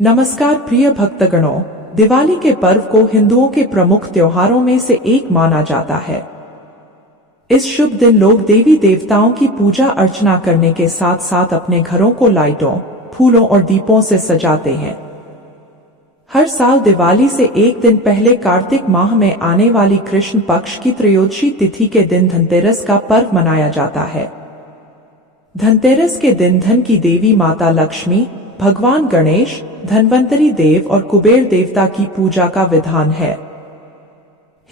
नमस्कार प्रिय भक्तगणों, दिवाली के पर्व को हिंदुओं के प्रमुख त्योहारों में से एक माना जाता है। इस शुभ दिन लोग देवी देवताओं की पूजा अर्चना करने के साथ साथ अपने घरों को लाइटों, फूलों और दीपों से सजाते हैं। हर साल दिवाली से एक दिन पहले कार्तिक माह में आने वाली कृष्ण पक्ष की त्रयोदशी तिथि के दिन धनतेरस का पर्व मनाया जाता है। धनतेरस के दिन धन की देवी माता लक्ष्मी, भगवान गणेश, धन्वंतरी देव और कुबेर देवता की पूजा का विधान है।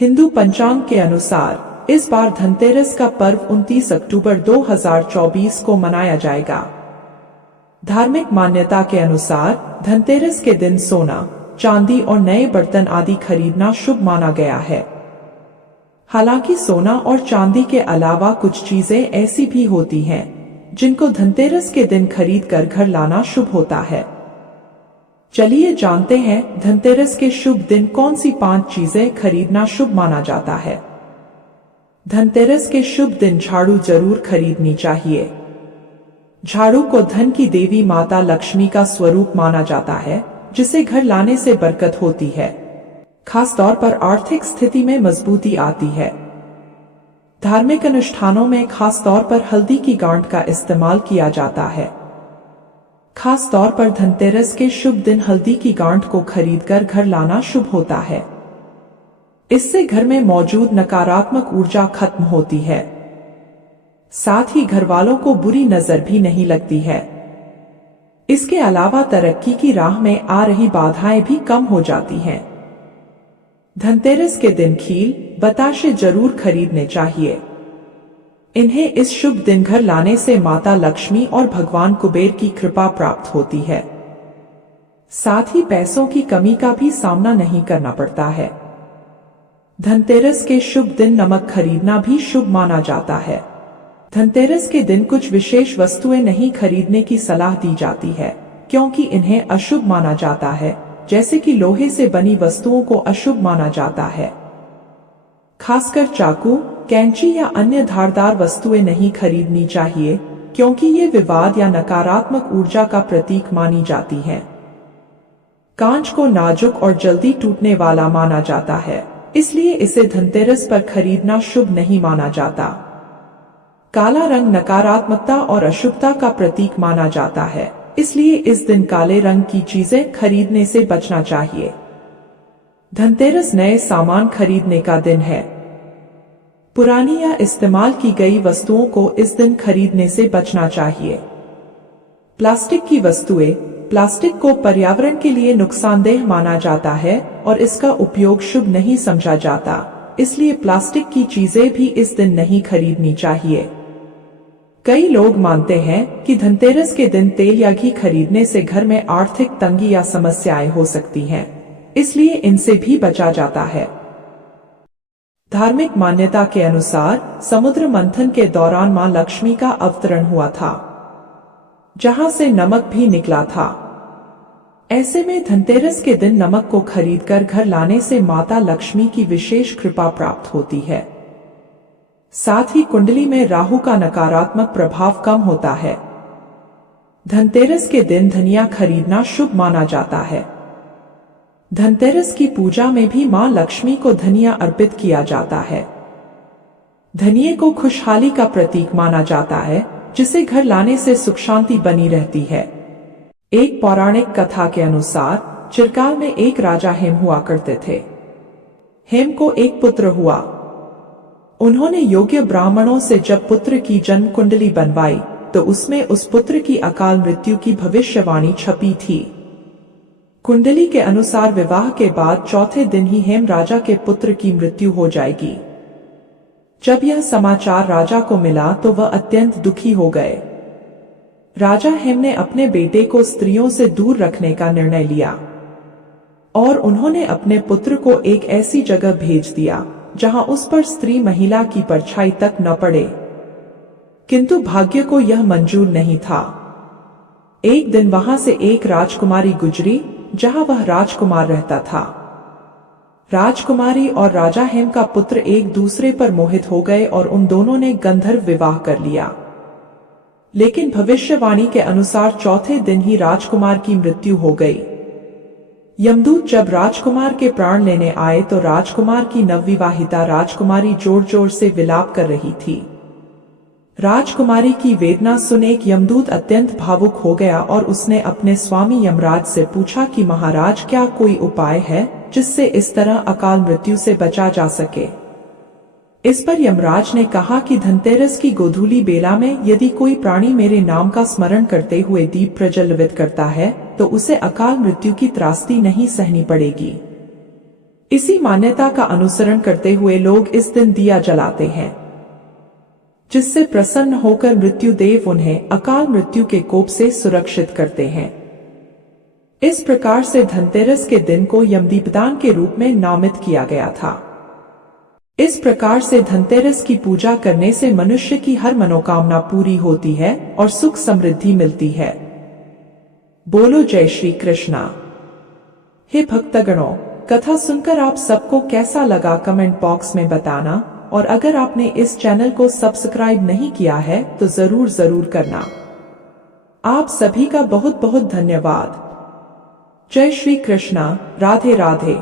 हिंदू पंचांग के अनुसार इस बार धनतेरस का पर्व 29 अक्टूबर 2024 को मनाया जाएगा। धार्मिक मान्यता के अनुसार धनतेरस के दिन सोना, चांदी और नए बर्तन आदि खरीदना शुभ माना गया है। हालांकि सोना और चांदी के अलावा कुछ चीजें ऐसी भी होती हैं जिनको धनतेरस के दिन खरीद कर घर लाना शुभ होता है। चलिए जानते हैं धनतेरस के शुभ दिन कौन सी 5 चीजें खरीदना शुभ माना जाता है। धनतेरस के शुभ दिन झाड़ू जरूर खरीदनी चाहिए। झाड़ू को धन की देवी माता लक्ष्मी का स्वरूप माना जाता है, जिसे घर लाने से बरकत होती है। खास तौर पर आर्थिक स्थिति में मजबूती आती है। धार्मिक अनुष्ठानों में खास तौर पर हल्दी की गांठ का इस्तेमाल किया जाता है। खास तौर पर धनतेरस के शुभ दिन हल्दी की गांठ को खरीदकर घर लाना शुभ होता है। इससे घर में मौजूद नकारात्मक ऊर्जा खत्म होती है। साथ ही घर वालों को बुरी नजर भी नहीं लगती है। इसके अलावा तरक्की की राह में आ रही बाधाएं भी कम हो जाती हैं। धनतेरस के दिन खील, बताशे जरूर खरीदने चाहिए। इन्हें इस शुभ दिन घर लाने से माता लक्ष्मी और भगवान कुबेर की कृपा प्राप्त होती है। साथ ही पैसों की कमी का भी सामना नहीं करना पड़ता है। धनतेरस के शुभ दिन नमक खरीदना भी शुभ माना जाता है। धनतेरस के दिन कुछ विशेष वस्तुएं नहीं खरीदने की सलाह दी जाती है, क्योंकि इन्हें अशुभ माना जाता है। जैसे कि लोहे से बनी वस्तुओं को अशुभ माना जाता है। खासकर चाकू, कैंची या अन्य धारदार वस्तुएं नहीं खरीदनी चाहिए, क्योंकि ये विवाद या नकारात्मक ऊर्जा का प्रतीक मानी जाती हैं। कांच को नाजुक और जल्दी टूटने वाला माना जाता है, इसलिए इसे धनतेरस पर खरीदना शुभ नहीं माना जाता। काला रंग नकारात्मकता और अशुभता का प्रतीक माना जाता है, इसलिए इस दिन काले रंग की चीजें खरीदने से बचना चाहिए। धनतेरस नए सामान खरीदने का दिन है। पुरानी या इस्तेमाल की गई वस्तुओं को इस दिन खरीदने से बचना चाहिए। प्लास्टिक की वस्तुएं, प्लास्टिक को पर्यावरण के लिए नुकसानदेह माना जाता है और इसका उपयोग शुभ नहीं समझा जाता, इसलिए प्लास्टिक की चीजें भी इस दिन नहीं खरीदनी चाहिए। कई लोग मानते हैं कि धनतेरस के दिन तेल या घी खरीदने से घर में आर्थिक तंगी या समस्याएं हो सकती हैं, इसलिए इनसे भी बचा जाता है। धार्मिक मान्यता के अनुसार समुद्र मंथन के दौरान मां लक्ष्मी का अवतरण हुआ था, जहां से नमक भी निकला था। ऐसे में धनतेरस के दिन नमक को खरीदकर घर लाने से माता लक्ष्मी की विशेष कृपा प्राप्त होती है। साथ ही कुंडली में राहु का नकारात्मक प्रभाव कम होता है। धनतेरस के दिन धनिया खरीदना शुभ माना जाता है। धनतेरस की पूजा में भी मां लक्ष्मी को धनिया अर्पित किया जाता है। धनिये को खुशहाली का प्रतीक माना जाता है, जिसे घर लाने से सुख शांति बनी रहती है। एक पौराणिक कथा के अनुसार चिरकाल में एक राजा हेम हुआ करते थे। हेम को एक पुत्र हुआ। उन्होंने योग्य ब्राह्मणों से जब पुत्र की जन्म कुंडली बनवाई तो उसमें उस पुत्र की अकाल मृत्यु की भविष्यवाणी छपी थी। कुंडली के अनुसार विवाह के बाद चौथे दिन ही हेम राजा के पुत्र की मृत्यु हो जाएगी। जब यह समाचार राजा को मिला तो वह अत्यंत दुखी हो गए। राजा हेम ने अपने बेटे को स्त्रियों से दूर रखने का निर्णय लिया और उन्होंने अपने पुत्र को एक ऐसी जगह भेज दिया जहां उस पर स्त्री महिला की परछाई तक न पड़े। किंतु भाग्य को यह मंजूर नहीं था। एक दिन वहां से एक राजकुमारी गुजरी, जहां वह राजकुमार रहता था। राजकुमारी और राजा हेम का पुत्र एक दूसरे पर मोहित हो गए और उन दोनों ने गंधर्व विवाह कर लिया। लेकिन भविष्यवाणी के अनुसार चौथे दिन ही राजकुमार की मृत्यु हो गई। यमदूत जब राजकुमार के प्राण लेने आए तो राजकुमार की नवविवाहिता राजकुमारी जोर जोर से विलाप कर रही थी। राजकुमारी की वेदना सुन एक यमदूत अत्यंत भावुक हो गया और उसने अपने स्वामी यमराज से पूछा कि महाराज, क्या कोई उपाय है जिससे इस तरह अकाल मृत्यु से बचा जा सके। इस पर यमराज ने कहा कि धनतेरस की गोधूली बेला में यदि कोई प्राणी मेरे नाम का स्मरण करते हुए दीप प्रज्वलित करता है तो उसे अकाल मृत्यु की त्रासदी नहीं सहनी पड़ेगी। इसी मान्यता का अनुसरण करते हुए लोग इस दिन दिया जलाते हैं, जिससे प्रसन्न होकर मृत्युदेव उन्हें अकाल मृत्यु के कोप से सुरक्षित करते हैं। इस प्रकार से धनतेरस के दिन को यमदीपदान के रूप में नामित किया गया था। इस प्रकार से धनतेरस की पूजा करने से मनुष्य की हर मनोकामना पूरी होती है और सुख समृद्धि मिलती है। बोलो जय श्री कृष्णा। हे भक्तगणों, कथा सुनकर आप सबको कैसा लगा कमेंट बॉक्स में बताना, और अगर आपने इस चैनल को सब्सक्राइब नहीं किया है तो जरूर करना। आप सभी का बहुत बहुत धन्यवाद। जय श्री कृष्णा। राधे राधे।